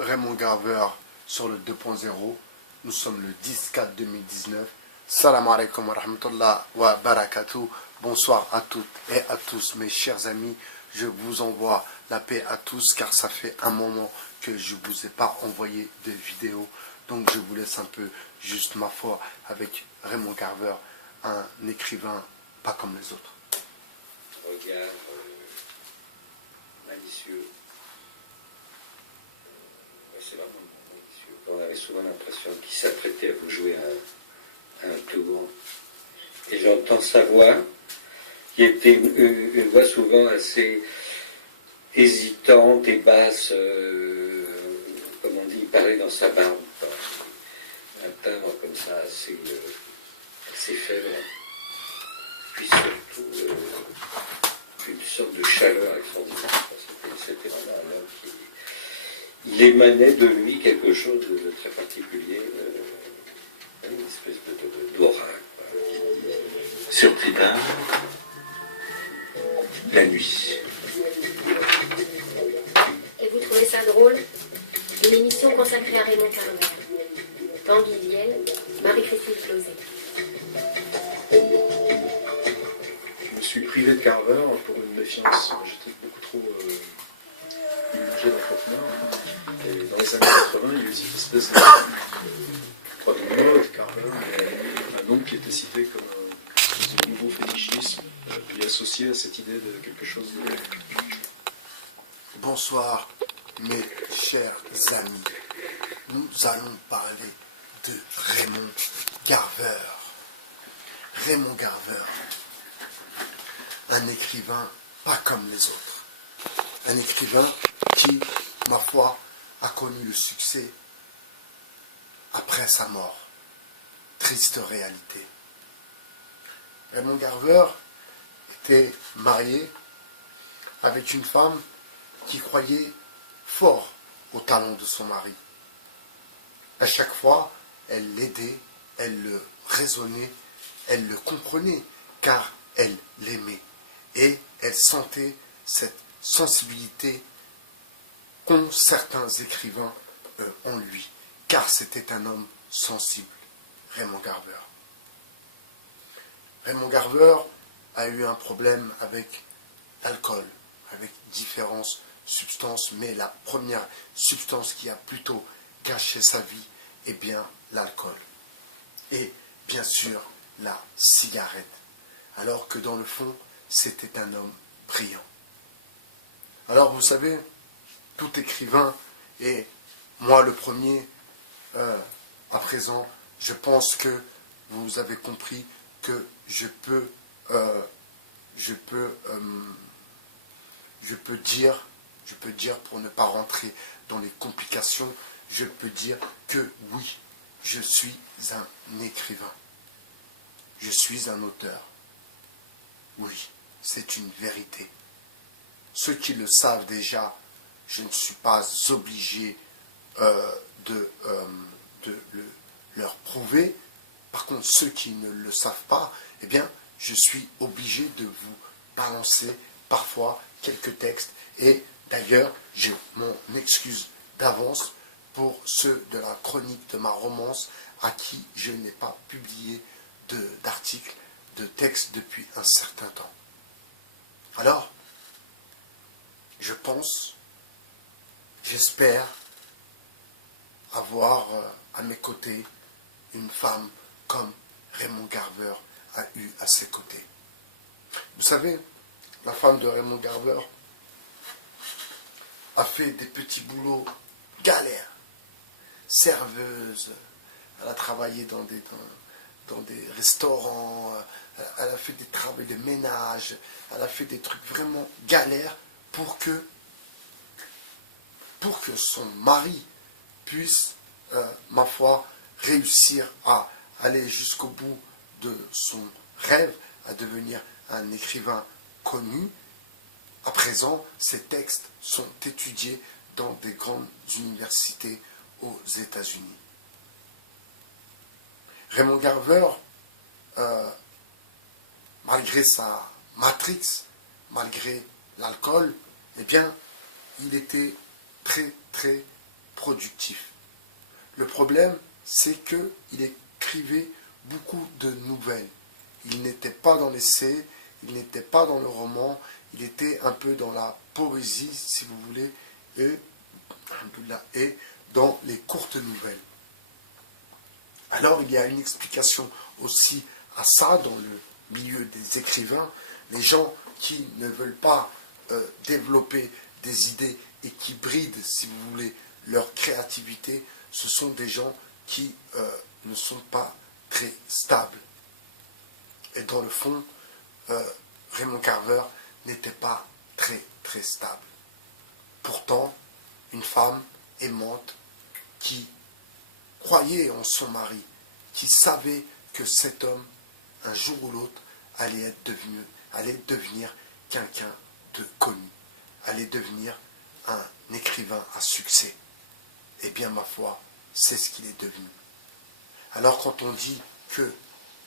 Raymond Garveur sur le 2.0. Nous sommes le 10/4/2019. Salam alaikum wa rahmatullah wa barakatuh. Bonsoir à toutes et à tous mes chers amis. Je vous envoie la paix à tous car ça fait un moment que je ne vous ai pas envoyé de vidéo. Donc je vous laisse un peu juste ma foi avec Raymond Garveur, un écrivain pas comme les autres. Regard malicieux. C'est vraiment malicieux. On avait souvent l'impression qu'il s'apprêtait à vous jouer un tour. Et j'entends sa voix, qui était une voix souvent assez hésitante et basse, comme on dit, il parlait dans sa barbe. Un timbre comme ça, assez faible. Puis surtout, une sorte de chaleur extraordinaire. C'était vraiment un homme qui... Il émanait de lui quelque chose de très particulier, une espèce d'aura. Surpris tard, la nuit. Et vous trouvez ça drôle? Une émission consacrée à Raymond Garveur. Tanguy Vielle, Marie-Christine Closet. Je me suis privé de Garveur pour une défiance. J'étais beaucoup trop immergé dans Faulkner. Et dans les années 80, il y a eu cette espèce de croix de mode, Garveur, un nom qui était cité comme un nouveau fétichisme, puis associé à cette idée de quelque chose de... Bonsoir mes chers amis. Nous allons parler de Raymond Garveur. Raymond Garveur, un écrivain pas comme les autres. Un écrivain qui, ma foi, a connu le succès après sa mort. Triste réalité. Raymond Garveur était marié avec une femme qui croyait fort au talent de son mari. À chaque fois, elle l'aidait, elle le raisonnait, elle le comprenait, car elle l'aimait. Et elle sentait cette sensibilité qu'ont certains écrivains en lui, car c'était un homme sensible, Raymond Garveur. Raymond Garveur a eu un problème avec l'alcool, avec différentes substances, mais la première substance qui a plutôt gâché sa vie est bien l'alcool. Et bien sûr, la cigarette. Alors que dans le fond, c'était un homme brillant. Alors vous savez, tout écrivain, et moi le premier, à présent, je pense que vous avez compris que je peux dire, pour ne pas rentrer dans les complications, je peux dire que oui, je suis un écrivain. Je suis un auteur. Oui, c'est une vérité. Ceux qui le savent déjà, je ne suis pas obligé de leur prouver. Par contre, ceux qui ne le savent pas, eh bien, je suis obligé de vous balancer parfois quelques textes. Et d'ailleurs, je m'en excuse d'avance pour ceux de la chronique de ma romance à qui je n'ai pas publié d'articles, de textes depuis un certain temps. Alors, je pense, j'espère avoir à mes côtés une femme comme Raymond Garveur a eu à ses côtés. Vous savez, la femme de Raymond Garveur a fait des petits boulots galères, serveuse, elle a travaillé dans des restaurants, elle a fait des travaux de ménage, elle a fait des trucs vraiment galères pour que son mari puisse, ma foi, réussir à aller jusqu'au bout de son rêve, à devenir un écrivain connu. À présent, ses textes sont étudiés dans des grandes universités aux États-Unis. Raymond Garveur, malgré sa matrix, malgré l'alcool, eh bien, il était très, très productif. Le problème, c'est qu'il écrivait beaucoup de nouvelles. Il n'était pas dans l'essai, il n'était pas dans le roman, il était un peu dans la poésie, si vous voulez, et dans les courtes nouvelles. Alors il y a une explication aussi à ça dans le milieu des écrivains. Les gens qui ne veulent pas développer des idées et qui brident, si vous voulez, leur créativité, ce sont des gens qui ne sont pas très stables. Et dans le fond, Raymond Carver n'était pas très très stable. Pourtant, une femme aimante qui croyait en son mari, qui savait que cet homme, un jour ou l'autre, allait devenir quelqu'un de connu, allait devenir un écrivain à succès. Eh bien, ma foi, c'est ce qu'il est devenu. Alors quand on dit que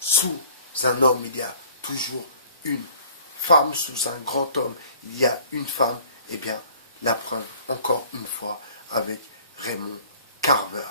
sous un homme, il y a toujours une femme, sous un grand homme, il y a une femme, eh bien, la preuve, encore une fois, avec Raymond Carver.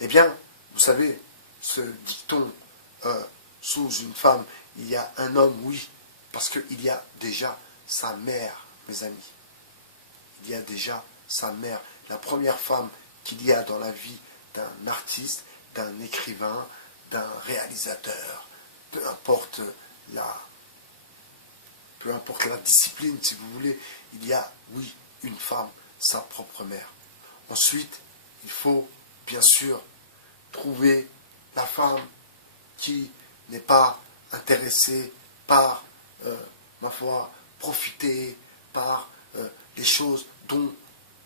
Eh bien, vous savez, ce dicton, sous une femme, il y a un homme, oui, parce qu'il y a déjà sa mère, mes amis. Il y a déjà sa mère. La première femme qu'il y a dans la vie d'un artiste, d'un écrivain, d'un réalisateur, peu importe la discipline, si vous voulez, il y a, oui, une femme, sa propre mère. Ensuite, il faut, bien sûr, trouver la femme qui n'est pas intéressée par, ma foi, profiter par les choses dont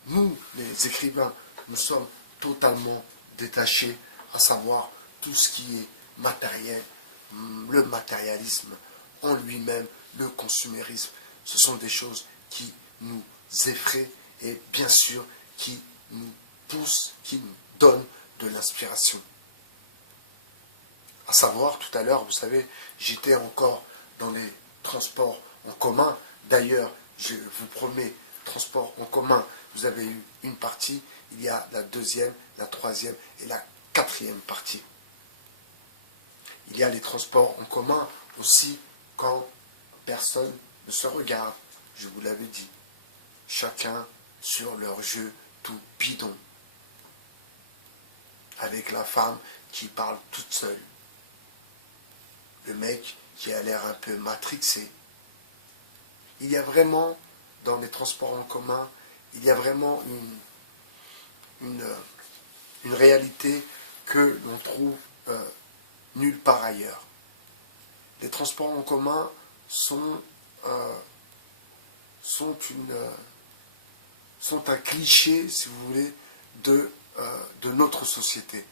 nous, les écrivains, nous sommes totalement détachés, à savoir tout ce qui est matériel, le matérialisme en lui-même, le consumérisme. Ce sont des choses qui nous effraient et bien sûr qui nous poussent, qui nous donnent de l'inspiration. À savoir, tout à l'heure, vous savez, j'étais encore dans les transports en commun. D'ailleurs, je vous promets, transports en commun, vous avez eu une partie, il y a la deuxième, la troisième et la quatrième partie. Il y a les transports en commun aussi quand personne ne se regarde, je vous l'avais dit. Chacun sur leur jeu tout bidon. Avec la femme qui parle toute seule. Le mec qui a l'air un peu matrixé. Il y a vraiment, dans les transports en commun, il y a vraiment une réalité que l'on trouve nulle part ailleurs. Les transports en commun sont un cliché, si vous voulez, de notre société.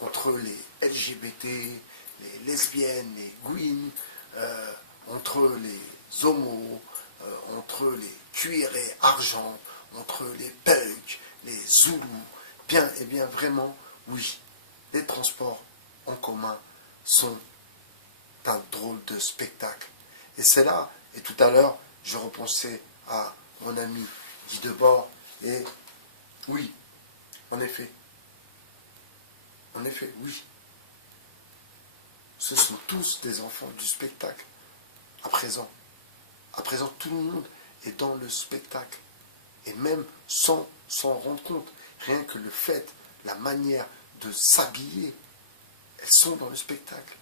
Entre les LGBT, les lesbiennes, les gouines, entre les homos, entre les cuir et argent, entre les punks, les zoulous, bien et bien vraiment, oui, les transports en commun sont un drôle de spectacle. Et c'est là, et tout à l'heure, je repensais à mon ami Guy Debord, et oui, en effet, oui, ce sont tous des enfants du spectacle. À présent, tout le monde est dans le spectacle. Et même sans s'en rendre compte, rien que le fait, la manière de s'habiller, elles sont dans le spectacle.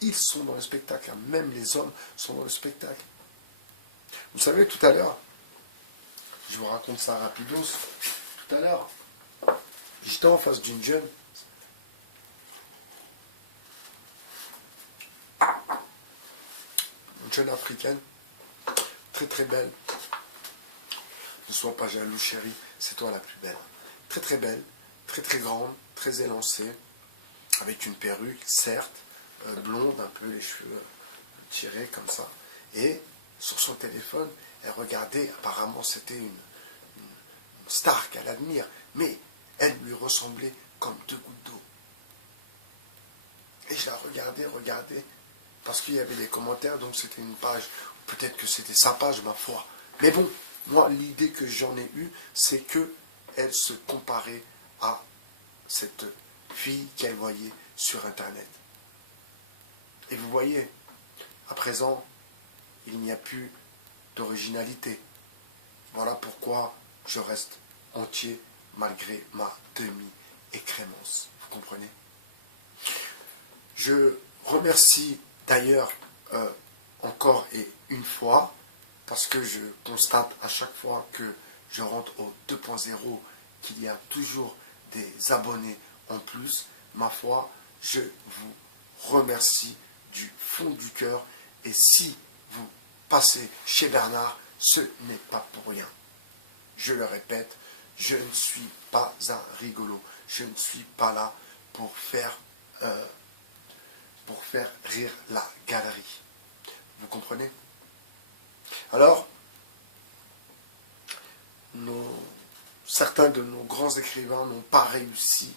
Ils sont dans le spectacle, même les hommes sont dans le spectacle. Vous savez, tout à l'heure, je vous raconte ça rapidos, tout à l'heure, j'étais en face d'une jeune, africaine, très très belle. Ne sois pas jaloux, chérie, c'est toi la plus belle. Très très belle, très très grande, très élancée, avec une perruque, certes, blonde, un peu les cheveux tirés comme ça. Et sur son téléphone, elle regardait, apparemment c'était une star qu'elle admire, mais elle lui ressemblait comme deux gouttes d'eau. Et je la regardais, parce qu'il y avait des commentaires, donc c'était une page, peut-être que c'était sa page, ma foi. Mais bon, Moi, l'idée que j'en ai eue, c'est qu'elle se comparait à cette fille qu'elle voyait sur Internet. Et vous voyez, à présent, il n'y a plus d'originalité. Voilà pourquoi je reste entier malgré ma demi-écrémence. Vous comprenez? Je remercie d'ailleurs encore et une fois, parce que je constate à chaque fois que je rentre au 2.0 qu'il y a toujours des abonnés en plus. Ma foi, je vous remercie du fond du cœur. Et si vous passez chez Bernard, ce n'est pas pour rien. Je le répète, je ne suis pas un rigolo. Je ne suis pas là pour faire rire la galerie. Vous comprenez? Alors, certains de nos grands écrivains n'ont pas réussi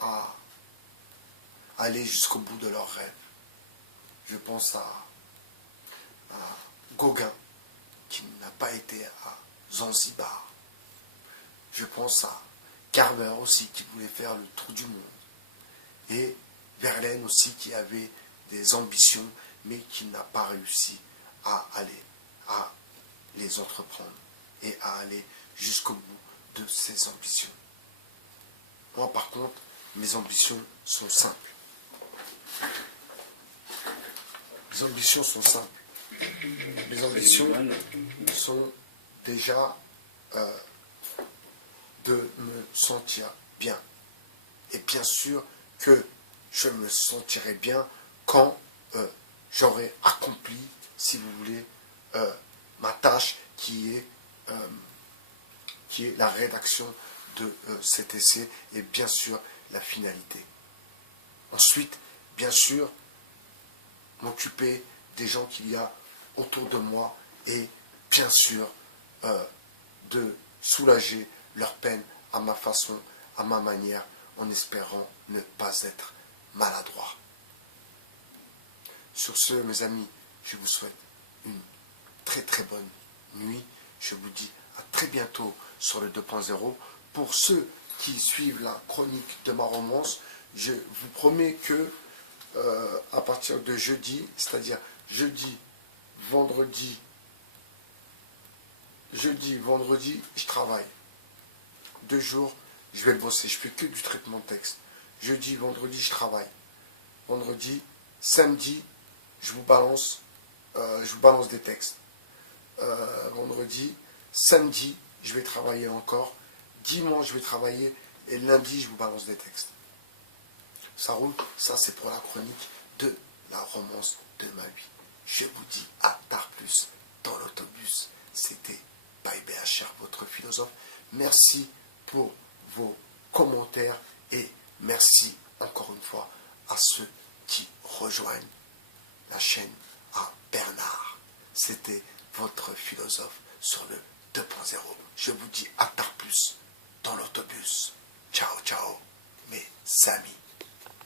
à aller jusqu'au bout de leurs rêves. Je pense à Gauguin, qui n'a pas été à Zanzibar. Je pense à Carver aussi, qui voulait faire le tour du monde. Et Verlaine aussi, qui avait des ambitions, mais qui n'a pas réussi à les entreprendre et à aller jusqu'au bout de ses ambitions. Moi, par contre, mes ambitions sont simples. Mes ambitions sont simples. Mes ambitions sont déjà de me sentir bien. Et bien sûr que je me sentirai bien quand j'aurai accompli, si vous voulez, ma tâche qui est la rédaction de cet essai et bien sûr la finalité. Ensuite, bien sûr, m'occuper des gens qu'il y a autour de moi et bien sûr de soulager leur peine à ma façon, à ma manière, en espérant ne pas être maladroit. Sur ce, mes amis, je vous souhaite une très très bonne nuit. Je vous dis à très bientôt sur le 2.0. Pour ceux qui suivent la chronique de ma romance, je vous promets que à partir de jeudi, c'est-à-dire jeudi, vendredi, je travaille. 2 jours, je vais le bosser. Je fais que du traitement de texte. Jeudi, vendredi, je travaille. Vendredi, samedi, je vous balance des textes. Vendredi, samedi, je vais travailler encore. Dimanche, je vais travailler. Et lundi, je vous balance des textes. Ça roule? Ça, c'est pour la chronique de la romance de ma vie. Je vous dis à tard plus dans l'autobus. C'était Baye BHR, votre philosophe. Merci pour vos commentaires et merci encore une fois à ceux qui rejoignent la chaîne à Bernard. C'était votre philosophe sur le 2.0. Je vous dis à tard plus dans l'autobus. Ciao, ciao, mes amis.